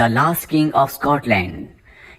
The last king of Scotland.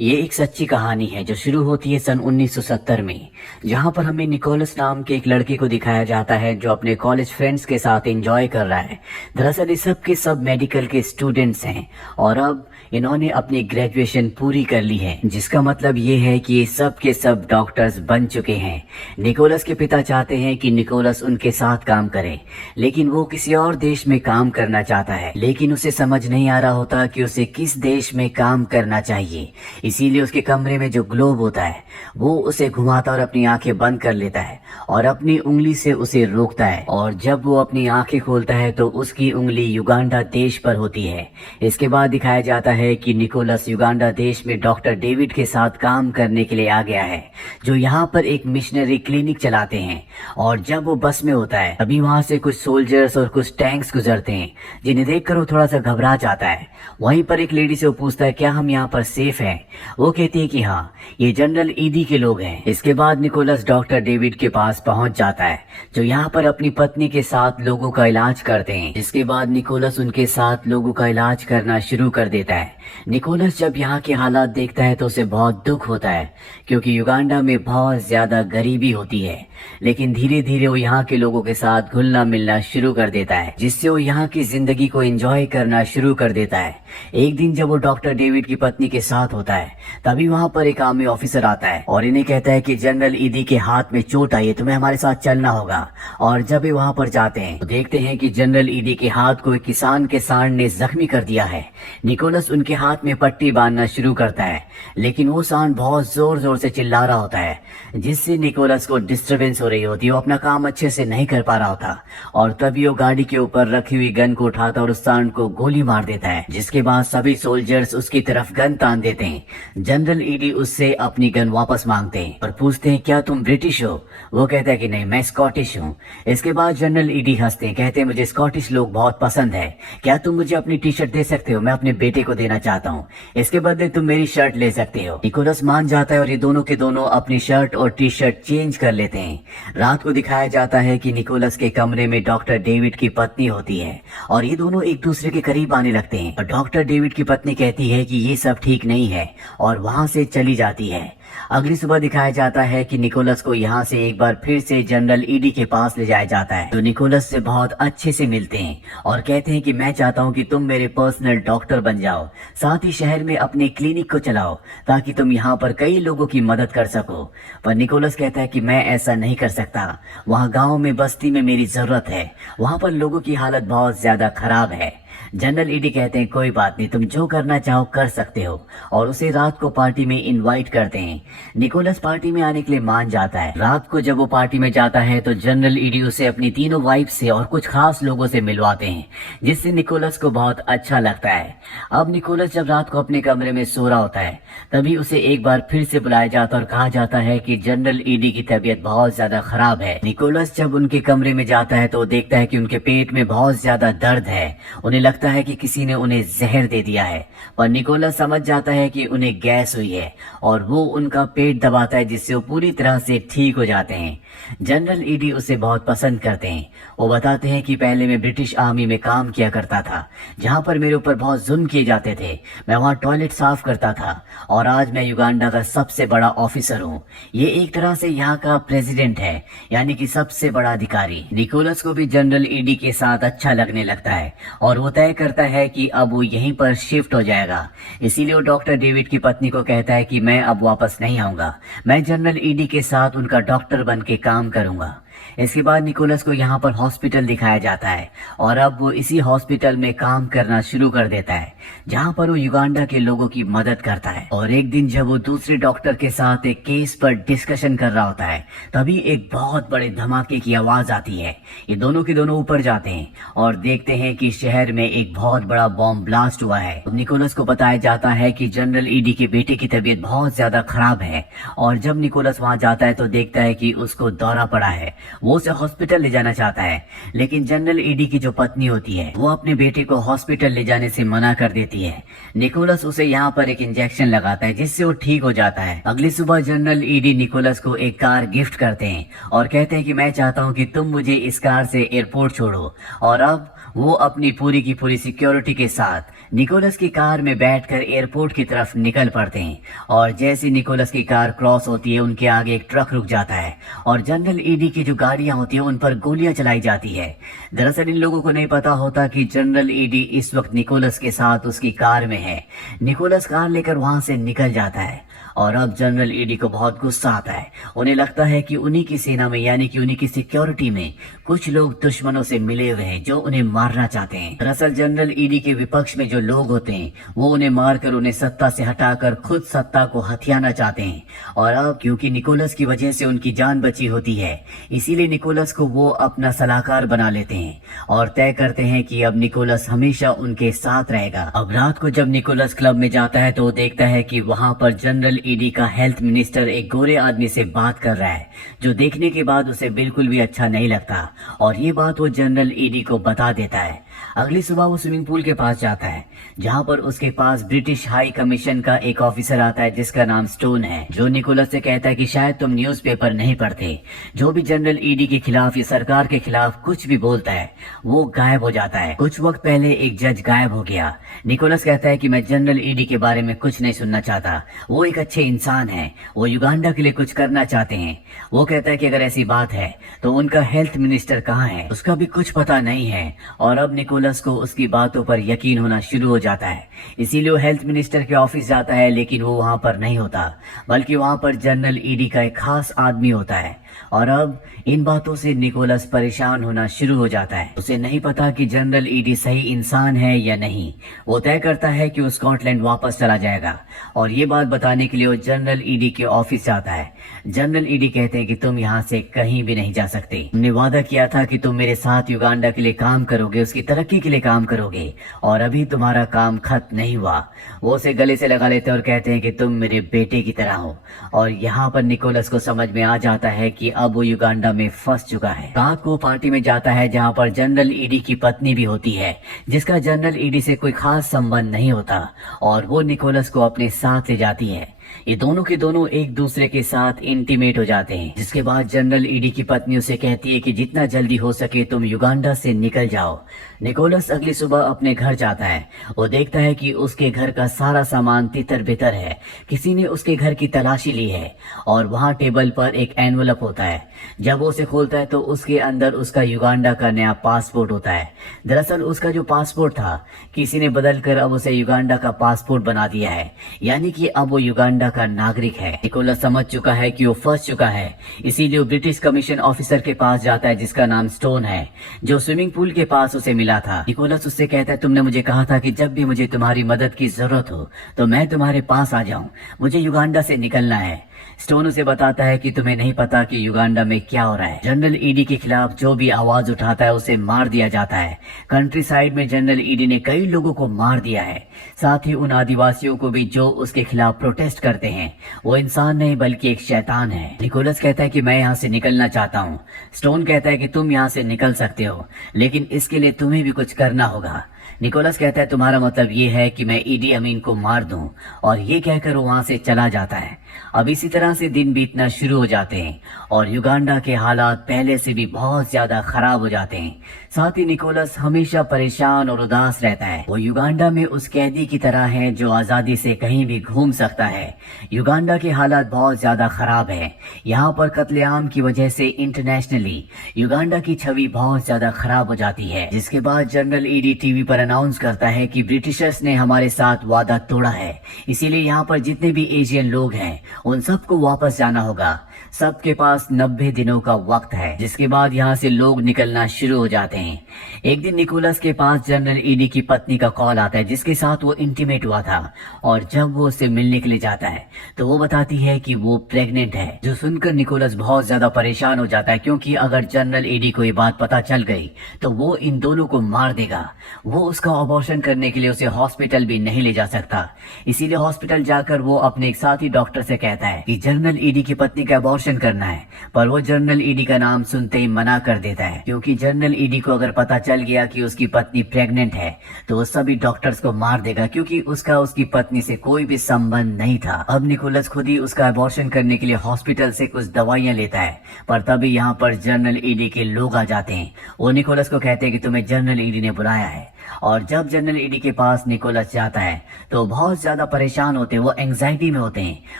ये एक सच्ची कहानी है जो शुरू होती है सन 1970 में, जहां पर हमें निकोलस नाम के एक लड़के को दिखाया जाता है जो अपने कॉलेज फ्रेंड्स के साथ एंजॉय कर रहा है। दरअसल ये सब के सब मेडिकल के स्टूडेंट्स हैं और अब इन्होंने अपनी ग्रेजुएशन पूरी कर ली है, जिसका मतलब ये है कि ये सब के सब डॉक्टर्स बन चुके हैं। निकोलस के पिता चाहते हैं कि निकोलस उनके साथ काम करे, लेकिन वो किसी और देश में काम करना चाहता है, लेकिन उसे समझ नहीं आ रहा होता कि उसे किस देश में काम करना चाहिए। इसीलिए उसके कमरे में जो ग्लोब होता है वो उसे घुमाता और अपनी आंखें बंद कर लेता है और अपनी उंगली से उसे रोकता है, और जब वो अपनी आंखें खोलता है तो उसकी उंगली युगांडा देश पर होती है। इसके बाद दिखाया जाता है कि निकोलस युगांडा देश में डॉक्टर डेविड के साथ काम करने के लिए आ गया है, जो यहाँ पर एक मिशनरी क्लिनिक चलाते हैं। और जब वो बस में होता है तभी वहाँ से कुछ सोल्जर्स और कुछ टैंक्स गुजरते हैं, जिन्हें देखकर वो थोड़ा सा घबरा जाता है। वहीं पर एक लेडी से वो पूछता है क्या हम यहाँ पर सेफ हैं। वो कहती है कि हाँ, ये जनरल ईडी के लोग हैं। इसके बाद निकोलस डॉक्टर डेविड के पास पहुंच जाता है, जो यहाँ पर अपनी पत्नी के साथ लोगों का इलाज करते हैं। इसके बाद निकोलस उनके साथ लोगों का इलाज करना शुरू कर देता है। निकोलस जब यहाँ के हालात देखता है तो उसे बहुत दुख होता है, क्योंकि युगांडा में बहुत ज्यादा गरीबी होती है। लेकिन धीरे धीरे वो यहाँ के लोगों के साथ घुलना मिलना शुरू कर देता है, जिससे वो यहाँ की जिंदगी को एंजॉय करना शुरू कर देता है। एक दिन जब वो डॉक्टर डेविड की पत्नी के साथ होता है तभी वहाँ पर एक आर्मी ऑफिसर आता है और इन्हें कहता है कि जनरल ईडी के हाथ में चोट आई है, तुम्हें हमारे साथ चलना होगा। और जब ये वहाँ पर जाते हैं तो देखते हैं कि जनरल ईडी के हाथ को एक किसान के सांड ने जख्मी कर दिया है। निकोलस उनके हाथ में पट्टी बांधना शुरू करता है, लेकिन वो सांड बहुत जोर जोर से चिल्ला रहा होता है, जिससे निकोलस को डिस्टरबेंस हो रही होती है। वो अपना काम अच्छे से नहीं कर पा रहा होता और तभी वो गाड़ी के ऊपर रखी हुई गन को उठाता और उस सांड को गोली मार देता है, जिसके बाद सभी सोल्जर्स उसकी तरफ गन तान देते हैं। जनरल ईडी उससे अपनी गन वापस मांगते हैं और पूछते हैं क्या तुम ब्रिटिश हो। वो कहता है कि नहीं, मैं स्कॉटिश हूँ। इसके बाद जनरल ईडी हंसते हैं, कहते हैं मुझे स्कॉटिश लोग बहुत पसंद है, क्या तुम मुझे अपनी टी शर्ट दे सकते हो, मैं अपने बेटे को देना चाहता हूँ, इसके बदले तुम मेरी शर्ट ले सकते हो। निकोलस मान जाता है और ये दोनों के दोनों अपनी शर्ट और टी शर्ट चेंज कर लेते हैं। रात को दिखाया जाता है कि निकोलस के कमरे में डॉक्टर डेविड की पत्नी होती है और ये दोनों एक दूसरे के करीब आने लगते हैं। और डॉक्टर डेविड की पत्नी कहती है कि ये सब ठीक नहीं है और वहां से चली जाती है। अगली सुबह दिखाया जाता है कि निकोलस को यहाँ से एक बार फिर से जनरल ईडी के पास ले जाया जाता है, जो निकोलस से बहुत अच्छे से मिलते हैं और कहते हैं कि मैं चाहता हूँ कि तुम मेरे पर्सनल डॉक्टर बन जाओ, साथ ही शहर में अपने क्लिनिक को चलाओ ताकि तुम यहाँ पर कई लोगों की मदद कर सको। पर निकोलस कहता है कि मैं ऐसा नहीं कर सकता, वहाँ गाँव में बस्ती में मेरी जरूरत है, वहाँ पर लोगों की हालत बहुत ज्यादा खराब है। जनरल ईडी कहते हैं कोई बात नहीं, तुम जो करना चाहो कर सकते हो, और उसे रात को पार्टी में इनवाइट करते हैं। निकोलस पार्टी में आने के लिए मान जाता है। रात को जब वो पार्टी में जाता है तो जनरल ईडी उसे अपनी तीनों वाइफ से और कुछ खास लोगों से मिलवाते हैं, जिससे निकोलस को बहुत अच्छा लगता है। अब निकोलस जब रात को अपने कमरे में सो रहा होता है तभी उसे एक बार फिर से बुलाया जाता है और कहा जाता है कि जनरल ईडी की तबीयत बहुत ज्यादा खराब है। निकोलस जब उनके कमरे में जाता है तो देखता है कि उनके पेट में बहुत ज्यादा दर्द है। उन्हें लगता है कि किसी ने उन्हें जहर दे दिया है, पर निकोलस समझ जाता है कि उन्हें गैस हुई है और वो उनका पेट दबाता है, जिससे वो पूरी तरह से ठीक हो जाते हैं। जनरल ईडी उसे बहुत पसंद करते हैं। वो बताते हैं कि पहले मैं ब्रिटिश आर्मी में काम किया करता था, जहाँ पर मेरे ऊपर बहुत जुल्म किए जाते थे, मैं वहाँ टॉयलेट साफ करता था और आज मैं युगांडा का सबसे बड़ा ऑफिसर हूँ। ये एक तरह से यहाँ का प्रेसिडेंट है, यानी कि सबसे बड़ा अधिकारी। निकोलस को भी जनरल ईडी के साथ अच्छा लगने लगता है और वो तय करता है कि अब वो यहीं पर शिफ्ट हो जाएगा। इसीलिए वो डॉक्टर डेविड की पत्नी को कहता है कि मैं अब वापस नहीं आऊंगा, मैं जनरल ईडी के साथ उनका डॉक्टर बन के काम करूंगा। इसके बाद निकोलस को यहाँ पर हॉस्पिटल दिखाया जाता है और अब वो इसी हॉस्पिटल में काम करना शुरू कर देता है, जहाँ पर वो युगांडा के लोगों की मदद करता है। और एक दिन जब वो दूसरे डॉक्टर के साथ एक केस पर डिस्कशन कर रहा होता है तभी एक बहुत बड़े धमाके की आवाज आती है। ये दोनों के दोनों ऊपर जाते हैं और देखते हैं कि शहर में एक बहुत बड़ा बॉम्ब ब्लास्ट हुआ है। निकोलस को बताया जाता है कि जनरल ईडी के बेटे की तबीयत बहुत ज्यादा खराब है और जब निकोलस वहाँ जाता है तो देखता है कि उसको दौरा पड़ा है। वो उसे हॉस्पिटल ले जाना चाहता है, लेकिन जनरल ईडी की जो पत्नी होती है वो अपने बेटे को हॉस्पिटल ले जाने से मना कर देती है। निकोलस उसे यहाँ पर एक इंजेक्शन लगाता है, जिससे वो ठीक हो जाता है। अगली सुबह जनरल ईडी निकोलस को एक कार गिफ्ट करते हैं और कहते हैं कि मैं चाहता हूँ कि तुम मुझे इस कार से एयरपोर्ट छोड़ो। और अब वो अपनी पूरी की पूरी सिक्योरिटी के साथ निकोलस की कार में बैठकर एयरपोर्ट की तरफ निकल पड़ते हैं। और जैसे निकोलस की कार क्रॉस होती है, उनके आगे एक ट्रक रुक जाता है और जनरल ईडी की जो गाड़ियां होती है उन पर गोलियां चलाई जाती है। दरअसल इन लोगों को नहीं पता होता कि जनरल ईडी इस वक्त निकोलस के साथ उसकी कार में है। निकोलस कार लेकर वहां से निकल जाता है और अब जनरल ईडी को बहुत गुस्सा आता है। उन्हें लगता है कि उन्हीं की सेना में यानी कि उन्हीं की सिक्योरिटी में कुछ लोग दुश्मनों से मिले हुए हैं जो उन्हें मारना चाहते हैं। दरअसल जनरल ईडी के विपक्ष में जो लोग होते हैं वो उन्हें मारकर उन्हें सत्ता से हटाकर खुद सत्ता को हथियाना चाहते हैं। और अब क्योंकि निकोलस की वजह से उनकी जान बची होती है, इसीलिए निकोलस को वो अपना सलाहकार बना लेते हैं और तय करते हैं कि अब निकोलस हमेशा उनके साथ रहेगा। अब रात को जब निकोलस क्लब में जाता है तो वो देखता है कि वहां पर जनरल ईडी का हेल्थ मिनिस्टर एक गोरे आदमी से बात कर रहा है, जो देखने के बाद उसे बिल्कुल भी अच्छा नहीं लगता और ये बात वो जनरल ईडी को बता देता है। अगली सुबह वो स्विमिंग पूल के पास जाता है जहां पर उसके पास ब्रिटिश हाई कमीशन का एक ऑफिसर आता है जिसका नाम स्टोन है, जो निकोलस से कहता है कि शायद तुम न्यूज़पेपर नहीं पढ़ते। जो भी जनरल ईडी के खिलाफ या सरकार के खिलाफ कुछ भी बोलता है वो गायब हो जाता है। कुछ वक्त पहले एक जज गायब हो गया। निकोलस कहता है कि मैं जनरल ईडी के बारे में कुछ नहीं सुनना चाहता, वो एक अच्छे इंसान है, वो युगांडा के लिए कुछ करना चाहते हैं। वो कहता है कि अगर ऐसी बात है तो उनका हेल्थ मिनिस्टर कहाँ है, उसका भी कुछ पता नहीं है। और अब निकोलस को उसकी बातों पर यकीन होना शुरू हो जाता है, इसीलिए वो हेल्थ मिनिस्टर के ऑफिस जाता है, लेकिन वो वहां पर नहीं होता बल्कि वहां पर जनरल ईडी का एक खास आदमी होता है। और अब इन बातों से निकोलस परेशान होना शुरू हो जाता है। उसे नहीं पता कि जनरल ईडी सही इंसान है या नहीं। वो तय करता है कि वो स्कॉटलैंड वापस चला जाएगा और ये बात बताने के लिए वो जनरल ईडी के ऑफिस जाता है। जनरल ईडी कहते हैं कि तुम यहाँ से कहीं भी नहीं जा सकते, तुमने वादा किया था कि तुम मेरे साथ युगांडा के लिए काम करोगे, उसकी तरक्की के लिए काम करोगे और अभी तुम्हारा काम खत्म नहीं हुआ। वो उसे गले से लगा लेते हैं और कहते हैं कि तुम मेरे बेटे की तरह हो। और यहाँ पर निकोलस को समझ में आ जाता है कि अब वो युगांडा में फंस चुका है। रात को पार्टी में जाता है जहाँ पर जनरल ईडी की पत्नी भी होती है, जिसका जनरल ईडी से कोई खास संबंध नहीं होता और वो निकोलस को अपने साथ ले जाती है। ये दोनों के दोनों एक दूसरे के साथ इंटीमेट हो जाते हैं, जिसके बाद जनरल ईडी की पत्नी उसे कहती है कि जितना जल्दी हो सके तुम युगांडा से निकल जाओ। निकोलस अगली सुबह अपने घर जाता है। वो देखता है कि उसके घर का सारा सामान तितर बितर है, किसी ने उसके घर की तलाशी ली है और वहाँ टेबल पर एक एनवलप होता है। जब वो उसे खोलता है तो उसके अंदर उसका युगांडा का नया पासपोर्ट होता है। दरअसल उसका जो पासपोर्ट था किसी ने बदल कर अब उसे युगांडा का पासपोर्ट बना दिया है, यानी कि अब वो युगांडा का नागरिक है। निकोलस समझ चुका है कि वो फंस चुका है, इसीलिए वो ब्रिटिश कमीशन ऑफिसर के पास जाता है जिसका नाम स्टोन है, जो स्विमिंग पूल के पास उसे मिला था। निकोलस उससे कहता है तुमने मुझे कहा था कि जब भी मुझे तुम्हारी मदद की जरूरत हो तो मैं तुम्हारे पास आ जाऊं, मुझे युगांडा से निकलना है। स्टोन उसे बताता है कि तुम्हें नहीं पता कि युगांडा में क्या हो रहा है। जनरल ईडी के खिलाफ जो भी आवाज उठाता है उसे मार दिया जाता है। कंट्री साइड में जनरल ईडी ने कई लोगों को मार दिया है, साथ ही उन आदिवासियों को भी जो उसके खिलाफ प्रोटेस्ट करते हैं। वो इंसान नहीं बल्कि एक शैतान है। निकोलस कहता है कि मैं यहाँ से निकलना चाहता हूँ। स्टोन कहता है कि तुम यहाँ से निकल सकते हो, लेकिन इसके लिए तुम्हें भी कुछ करना होगा। निकोलस कहता है तुम्हारा मतलब ये है कि मैं ईडी अमीन को मार दूं, और ये कहकर वो वहां से चला जाता है। अब इसी तरह से दिन बीतना शुरू हो जाते हैं और युगांडा के हालात पहले से भी बहुत ज्यादा खराब हो जाते हैं। साथ ही निकोलस हमेशा परेशान और उदास रहता है। वो युगांडा में उस कैदी की तरह है जो आजादी से कहीं भी घूम सकता है। युगांडा के हालात बहुत ज्यादा खराब है। यहाँ पर कत्लेआम की वजह से इंटरनेशनली युगांडा की छवि बहुत ज्यादा खराब हो जाती है, जिसके बाद जनरल ईडी टीवी पर अनाउंस करता है कि ब्रिटिशर्स ने हमारे साथ वादा तोड़ा है, इसीलिए यहाँ पर जितने भी एशियन लोग हैं उन सबको वापस जाना होगा। सबके पास 90 दिनों का वक्त है, जिसके बाद यहाँ से लोग निकलना शुरू हो जाते हैं। एक दिन निकोलस के पास जनरल ईडी की पत्नी का कॉल आता है जिसके साथ वो इंटीमेट हुआ था, और जब वो उससे मिलने के लिए जाता है तो वो बताती है कि वो प्रेग्नेंट है। जो सुनकर निकोलस बहुत ज्यादा परेशान हो जाता है, क्योंकि अगर जनरल ईडी को ये बात पता चल गई तो वो इन दोनों को मार देगा। वो उसका अबॉर्शन करने के लिए उसे हॉस्पिटल भी नहीं ले जा सकता, इसीलिए हॉस्पिटल जाकर वो अपने एक साथी डॉक्टर से कहता है कि जनरल ईडी की पत्नी का अबॉर्शन करना है, पर वो जनरल ईडी का नाम सुनते ही मना कर देता है, क्योंकि जनरल ईडी को अगर पता चल गया कि उसकी पत्नी प्रेग्नेंट है तो वो सभी डॉक्टर्स को मार देगा, क्योंकि उसका उसकी पत्नी से कोई भी संबंध नहीं था। अब निकोलस खुद ही उसका अबॉर्शन करने के लिए हॉस्पिटल से कुछ दवाइयां लेता है, पर तभी यहाँ पर जनरल ईडी के लोग आ जाते हैं। वो निकोलस को कहते हैं कि तुम्हें जनरल ईडी ने बुलाया है। और जब जनरल ईडी के पास निकोलस जाता है तो बहुत ज्यादा परेशान होते हैं, वो एंजाइटी में होते हैं।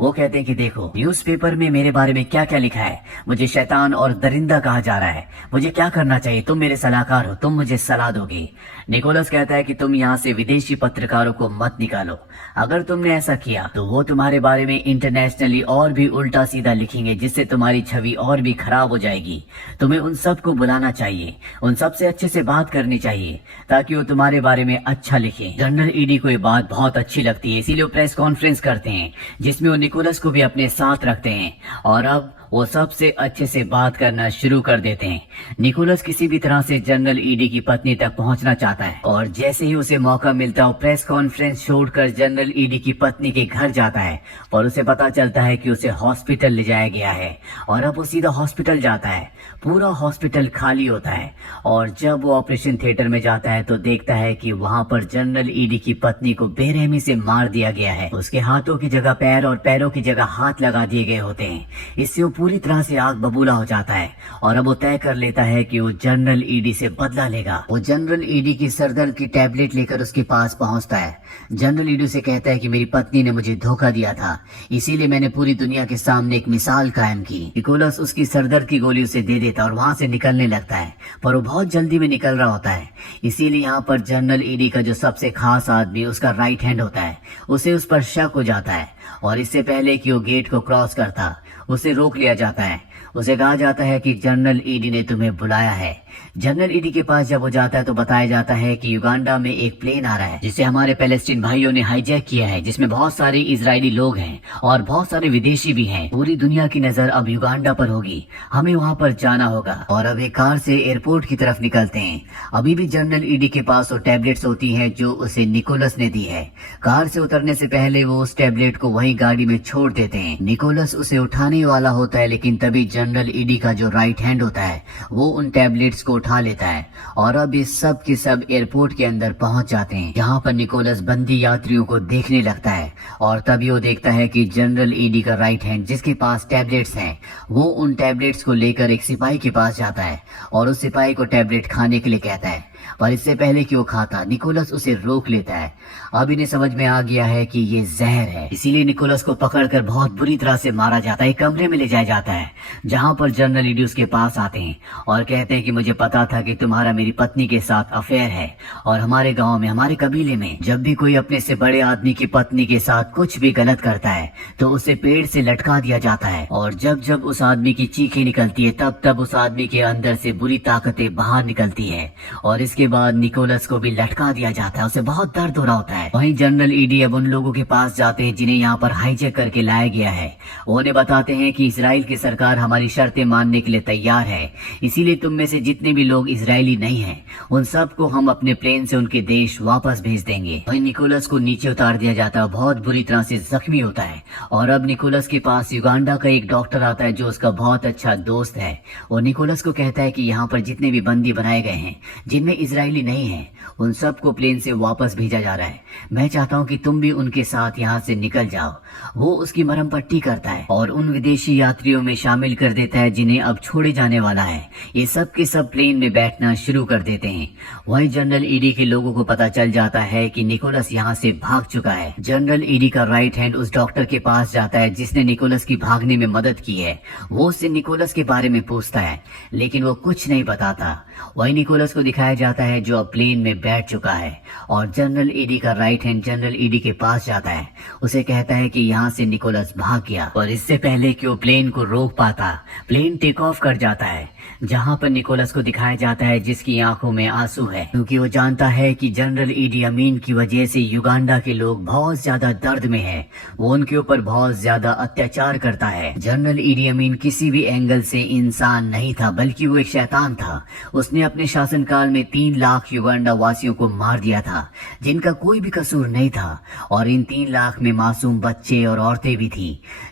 वो कहते हैं कि देखो न्यूज़पेपर में मेरे बारे में क्या क्या लिखा है, मुझे शैतान और दरिंदा कहा जा रहा है, मुझे क्या करना चाहिए, तुम मेरे सलाहकार हो, तुम मुझे सलाह दोगे। निकोलस कहता है कि तुम यहाँ से विदेशी पत्रकारों को मत निकालो, अगर तुमने ऐसा किया तो वो तुम्हारे बारे में इंटरनेशनली और भी उल्टा सीधा लिखेंगे, जिससे तुम्हारी छवि और भी खराब हो जाएगी। तुम्हें उन सब को बुलाना चाहिए, उन सब से अच्छे से बात करनी चाहिए ताकि वो तुम्हारे बारे में अच्छा लिखे। जनरल ईडी को ये बात बहुत अच्छी लगती है, इसीलिए वो प्रेस कॉन्फ्रेंस करते हैं जिसमें वो निकोलस को भी अपने साथ रखते हैं और अब वो सबसे अच्छे से बात करना शुरू कर देते हैं। निकोलस किसी भी तरह से जनरल ईडी की पत्नी तक पहुंचना चाहता है और जैसे ही उसे मौका मिलता है वो प्रेस कॉन्फ्रेंस छोड़कर जनरल ईडी की पत्नी के घर जाता है और उसे पता चलता है कि उसे हॉस्पिटल ले जाया गया है और अब वो सीधा हॉस्पिटल जाता है। पूरा हॉस्पिटल खाली होता है और जब वो ऑपरेशन थिएटर में जाता है तो देखता है कि वहां पर जनरल ईडी की पत्नी को बेरहमी से मार दिया गया है। उसके हाथों की जगह पैर और पैरों की जगह हाथ लगा दिए गए होते हैं। इससे वो पूरी तरह से आग बबूला हो जाता है और अब वो तय कर लेता है कि वो जनरल ईडी से बदला लेगा। वो जनरल ईडी की सरदर्द की टैबलेट लेकर उसके पास पहुंचता है। जनरल ईडी से कहता है कि मेरी पत्नी ने मुझे धोखा दिया था, इसीलिए मैंने पूरी दुनिया के सामने एक मिसाल कायम की। निकोलस उसकी सरदर्द की गोली उसे दे देता और वहां से निकलने लगता है, पर वो बहुत जल्दी में निकल रहा होता है। इसीलिए यहाँ पर जनरल ईडी का जो सबसे खास आदमी उसका राइट हैंड होता है, उसे उस पर शक हो जाता है और इससे पहले कि वो गेट को क्रॉस करता उसे रोक लिया जाता है। उसे कहा जाता है कि जनरल ईडी ने तुम्हें बुलाया है। जनरल ईडी के पास जब वो जाता है तो बताया जाता है कि युगांडा में एक प्लेन आ रहा है जिसे हमारे पैलेस्टीन भाइयों ने हाईजैक किया है, जिसमें बहुत सारे इजरायली लोग हैं और बहुत सारे विदेशी भी हैं। पूरी दुनिया की नजर अब युगांडा पर होगी, हमें वहाँ पर जाना होगा। और अब एक कार से एयरपोर्ट की तरफ निकलते हैं। अभी भी जनरल ईडी के पास वो टैबलेट्स होती है जो उसे निकोलस ने दी है। कार से उतरने से पहले वो उस टैबलेट को वही गाड़ी में छोड़ देते हैं। निकोलस उसे उठाने वाला होता है, लेकिन तभी जनरल ईडी का जो राइट हैंड होता है वो उन टैबलेट्स को उठा लेता है और अब ये सब के सब एयरपोर्ट के अंदर पहुंच जाते हैं, जहां पर निकोलस बंदी यात्रियों को देखने लगता है और तभी वो देखता है कि जनरल ईडी का राइट हैंड जिसके पास टैबलेट्स हैं वो उन टैबलेट्स को लेकर एक सिपाही के पास जाता है और उस सिपाही को टैबलेट खाने के लिए कहता है, पर इससे पहले कि वो खाता निकोलस उसे रोक लेता है। अब इन्हें समझ में आ गया है कि ये जहर है, इसीलिए निकोलस को पकड़कर बहुत बुरी तरह से मारा जाता है। एक कमरे में ले जाया जाता है जहां पर जनरल ईडी उसके पास आते हैं और कहते हैं कि मुझे पता था कि तुम्हारा मेरी पत्नी के साथ अफेयर है और हमारे गांव में, हमारे कबीले में जब भी कोई अपने से बड़े आदमी की पत्नी के साथ कुछ भी गलत करता है तो उसे पेड़ से लटका दिया जाता है और जब जब उस आदमी की चीखें निकलती है तब तब उस आदमी के अंदर से बुरी ताकतें बाहर निकलती है और इसके बाद निकोलस को भी लटका दिया जाता है। उसे बहुत दर्द हो रहा होता है। वहीं जनरल ईडी अब उन लोगों के पास जाते हैं जिन्हें यहाँ पर हाईजैक करके लाया गया है। वो उन्हें बताते हैं कि इजराइल की सरकार हमारी शर्तें मानने के लिए तैयार है, इसीलिए तुम में से जितने भी लोग इजरायली नहीं हैं उन सबको हम अपने प्लेन से उनके देश वापस भेज देंगे। वहीं निकोलस को नीचे उतार दिया जाता है, बहुत बुरी तरह से जख्मी होता है और अब निकोलस के पास युगांडा का एक डॉक्टर आता है जो उसका बहुत अच्छा दोस्त है। वो निकोलस को कहता है कि यहाँ पर जितने भी बंदी बनाए गए हैं जिनमें इजरायली नहीं है उन सबको प्लेन से वापस भेजा जा रहा है। मैं चाहता हूँ कि तुम भी उनके साथ यहाँ से निकल जाओ। वो उसकी मरहम पट्टी करता है और उन विदेशी यात्रियों में शामिल कर देता है जिन्हें अब छोड़े जाने वाला है। ये सब के सब प्लेन में बैठना शुरू कर देते हैं। वही जनरल ईडी के लोगों को पता चल जाता है कि निकोलस यहाँ से भाग चुका है। जनरल ईडी का राइट हैंड उस डॉक्टर के पास जाता है जिसने निकोलस की भागने में मदद की है। वो उससे निकोलस के बारे में पूछता है लेकिन वो कुछ नहीं बताता। वही निकोलस को दिखाया जाता है जो अब प्लेन में बैठ चुका है और जनरल ईडी का राइट हैंड जनरल ईडी के पास जाता है। उसे कहता है कि यहाँ से निकोलस भाग गया और इससे पहले कि वो प्लेन को रोक पाता प्लेन टेक ऑफ कर जाता है, जहां पर निकोलस को दिखाया जाता है जिसकी आंखों में आंसू है क्योंकि वो जानता है कि जनरल ईडी अमीन की वजह से युगांडा के लोग बहुत ज्यादा दर्द में हैं। वो उनके ऊपर बहुत ज्यादा अत्याचार करता है। जनरल ईडी अमीन किसी भी एंगल से इंसान नहीं था बल्कि वो एक शैतान था। उसने अपने शासनकाल में 3 लाख युगांडा वासियों को मार दिया था जिनका कोई भी कसूर नहीं था और इन 3 लाख में मासूम बच्चे और औरतें भी थी।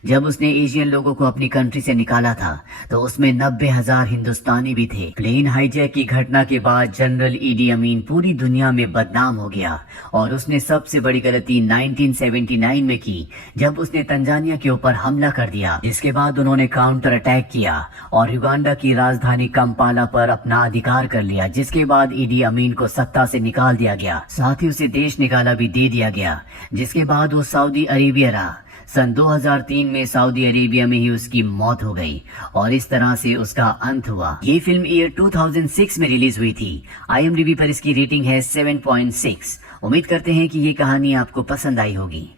जब उसने एशियन लोगों को अपनी कंट्री से निकाला था तो उसमें 90,000 हिंदुस्तानी भी थे। प्लेन हाईजैक की घटना के बाद जनरल ईडी अमीन पूरी दुनिया में बदनाम हो गया और उसने सबसे बड़ी गलती 1979 में की, जब उसने तंजानिया के ऊपर हमला कर दिया, जिसके बाद उन्होंने काउंटर अटैक किया और युगांडा की राजधानी कंपाला पर अपना अधिकार कर लिया, जिसके बाद ईडी अमीन को सत्ता से निकाल दिया गया, साथ ही उसे देश निकाला भी दे दिया गया, जिसके बाद वो सऊदी अरेबिया रहा। सन 2003 में सऊदी अरेबिया में ही उसकी मौत हो गई और इस तरह से उसका अंत हुआ। ये फिल्म ईयर 2006 में रिलीज हुई थी। IMDb पर इसकी रेटिंग है 7.6। उम्मीद करते हैं कि ये कहानी आपको पसंद आई होगी।